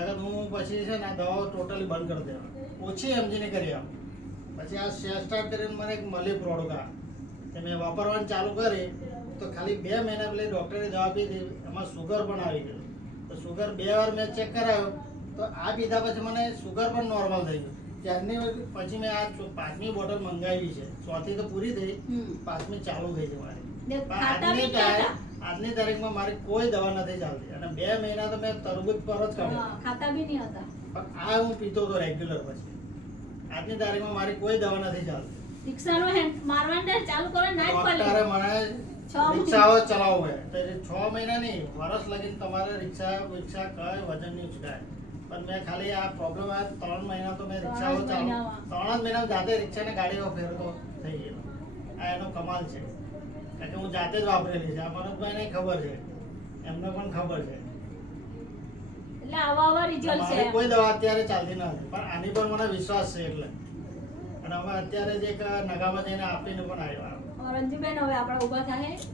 નકર હું પછી છે ને દવાઓ ટોટલી બંધ કરી દેવા, ઓછી એમજીની કરી આપ. પછી આ સ્ટાર્ટ કરીને મને એક મળી પ્રોડક્ટ કે મેં વાપરવાનું ચાલુ કરી તો ખાલી 2 મહિના પહેલા ડૉક્ટરે દવા પીધી, એમાં સુગર પણ આવી ગયું. તો સુગર 2 વાર મેં ચેક કરાયો તો આ પીધા પછી મને સુગર પણ નોર્મલ થઈ ગયું. ત્યારની પછી મેં આ 5મી બોટલ મંગાવી છે. 4થી તો પૂરી થઈ, 5મી ચાલુ થઈ છે મારી. આજની તારીખમાં મારી કોઈ દવા નથી ચાલતી અને 2 મહિના તો મેં તરબૂચ પર જ કાઢ્યા, ખાતા બી નહીં હતા. પણ આ હું પીતો હતો રેગ્યુલર. પછી આજની તારીખમાં મારી કોઈ દવા નથી ચાલતી. રિક્ષાનો મારવાડ ચાલુ કરો ના જ પડે. ડોક્ટરે મને રિક્ષાઓ ચલાવવું હોય તો 6 મહિના નહીં, વર્ષ લગીને તમારે રિક્ષા કઈ વજન નહીં ઉચકાય. પણ મેં ખાલી આ પ્રોબ્લેમ આ 3 મહિના તો મેં રિક્ષાઓ ચાલુ 3 જ મહિના જાતે રિક્ષાને ગાડીઓ ફેરતો થઈ ગયો. આ એનો કમાલ છે, કારણ કે હું જાતે જ વાપરેલી છે. આ મનોજભાઈને ખબર છે, એમને પણ ખબર છે. એટલે આવા રિઝલ્ટ છે. મારી કોઈ દવા અત્યારે ચાલતી નથી, પણ આની પર મને વિશ્વાસ છે એટલે. અને અમે અત્યારે જ એક નગામાં જઈને આપીને પણ આવ્યા. રંજુબેન હવે આપણે ઊભા થાય.